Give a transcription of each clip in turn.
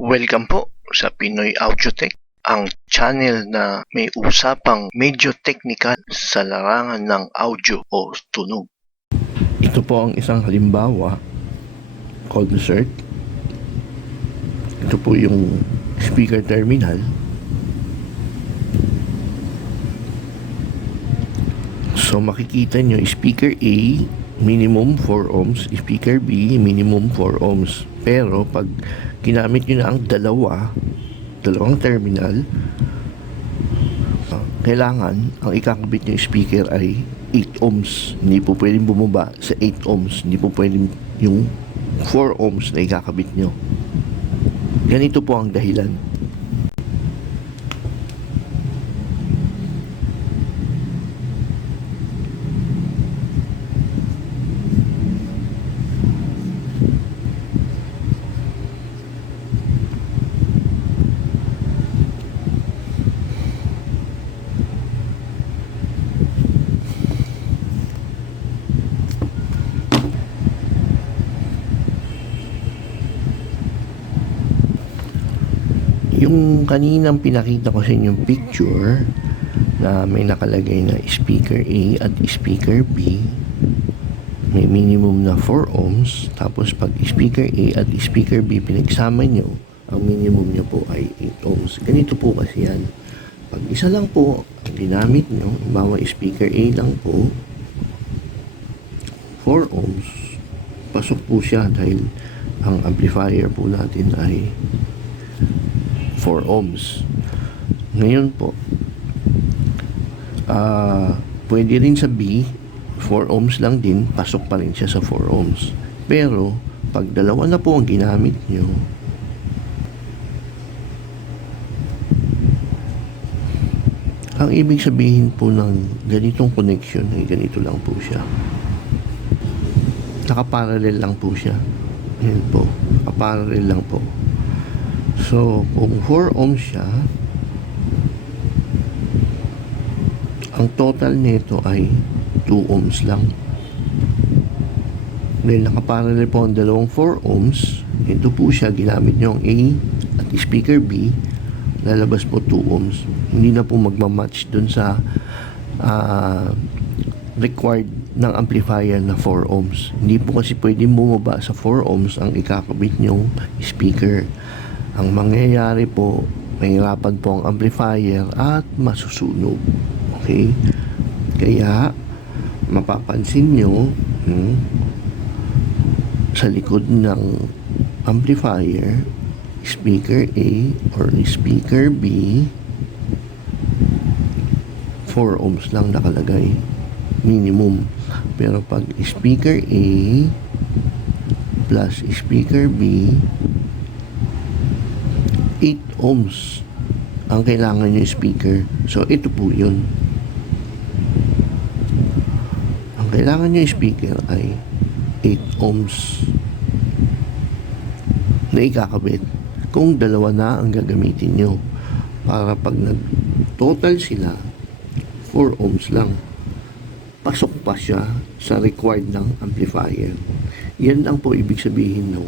Welcome po sa Pinoy Audiotech, ang channel na may usapang medyo technical sa larangan ng audio o tunog. Ito po ang isang halimbawa concert. Ito po yung speaker terminal. So makikita nyo, speaker A, minimum 4 ohms. Speaker B, minimum 4 ohms. Pero pag ginamit nyo na ang dalawa, dalawang terminal, ah, kailangan ang ikakabit nyo speaker ay 8 ohms. Hindi po pwedeng bumaba sa 8 ohms. Hindi po pwedeng yung 4 ohms na ikakabit nyo. Ganito po ang dahilan. Yung kaninang pinakita ko sa inyong picture na may nakalagay na speaker A at speaker B may minimum na 4 ohms tapos pag speaker A at speaker B pinagsama nyo ang minimum nyo po ay 8 ohms. Ganito po kasi yan. Pag isa lang po ang ginamit nyo bawa speaker A lang po 4 ohms pasok po siya dahil ang amplifier po natin ay 4 ohms. Ngayon po, ah pwede rin sa B, 4 ohms lang din, pasok pa rin siya sa 4 ohms. Pero, pag dalawa na po ang ginamit nyo, ang ibig sabihin po ng ganitong connection ay ganito lang po siya. Nakaparallel lang po siya. Yan po. Nakaparallel lang po. So, kung 4 ohms siya, ang total nito ay 2 ohms lang. Dahil nakaparallel po ang dalawang 4 ohms, ito po siya, ginamit nyo ang A at speaker B, lalabas po 2 ohms. Hindi na po magmamatch dun sa ah, required ng amplifier na 4 ohms. Hindi po kasi pwedeng bumaba sa 4 ohms ang ikakabit nyong speaker. Ang mangyayari po, mahirapan po ang amplifier at masusunog. Okay? Kaya, mapapansin nyo, hmm, sa likod ng amplifier, speaker A or speaker B, 4 ohms lang nakalagay. Minimum. Pero pag speaker A plus speaker B, 8 ohms ang kailangan yung speaker. So, ito po yun. Ang kailangan yung speaker ay 8 ohms na ikakabit kung dalawa na ang gagamitin nyo para pag nag-total sila 4 ohms lang pasok pa siya sa required ng amplifier yan lang po ibig sabihin no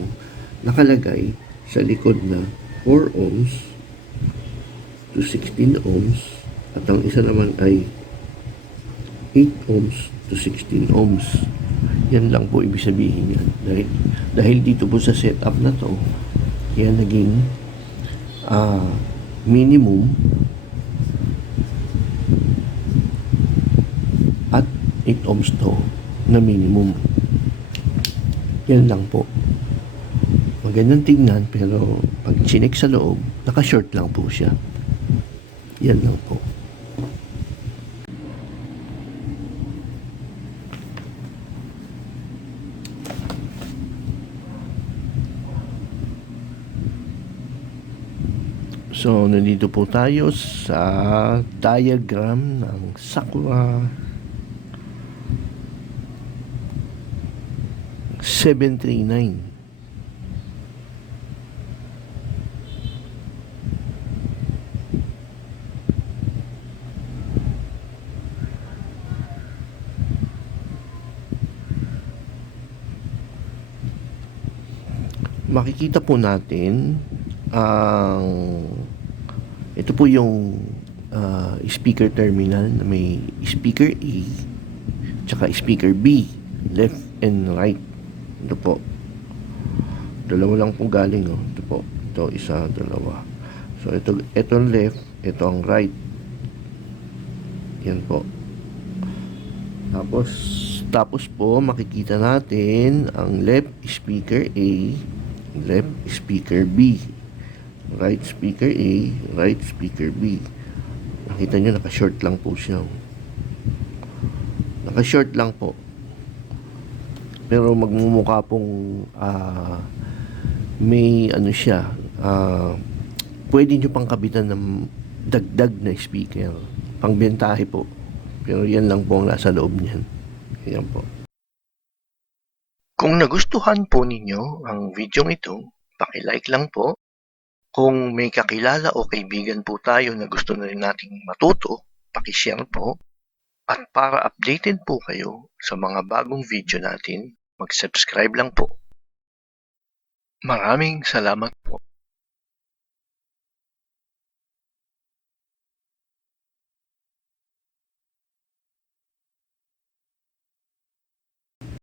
nakalagay sa likod na 4 ohms to 16 ohms at ang isa naman ay 8 ohms to 16 ohms. Yan lang po ibig sabihin yan. Dahil, dahil dito po sa setup na to yan naging ah, minimum at 8 ohms to na minimum. Yan lang po magandang tingnan pero pag chinek sa loob naka-short lang po siya. Yan lang po. So, nandito po tayo sa diagram ng Sakura 739. Makikita po natin ang ito po yung ah, speaker terminal na may speaker A tsaka speaker B left and right. Ito po. Dalawa lang po galing oh. ito po. Ito isa dalawa. So ito ito ang left ito ang right. Yan po. Tapos tapos po makikita natin ang left speaker A left speaker B. Right speaker A. Right speaker B. Nakita nyo naka-short lang po siya. Naka-short lang po. Pero magmumukha pong ah, may ano siya ah, pwede nyo pang kabitan ng dagdag na speaker. Pangbentahe po. Pero yan lang po ang nasa loob niyan. Yan po Kung nagustuhan po ninyo ang video ito, pakilike lang po. Kung may kakilala o kaibigan po tayo na gusto na rin nating matuto, pakishare po. At para updated po kayo sa mga bagong video natin, mag-subscribe lang po. Maraming salamat po.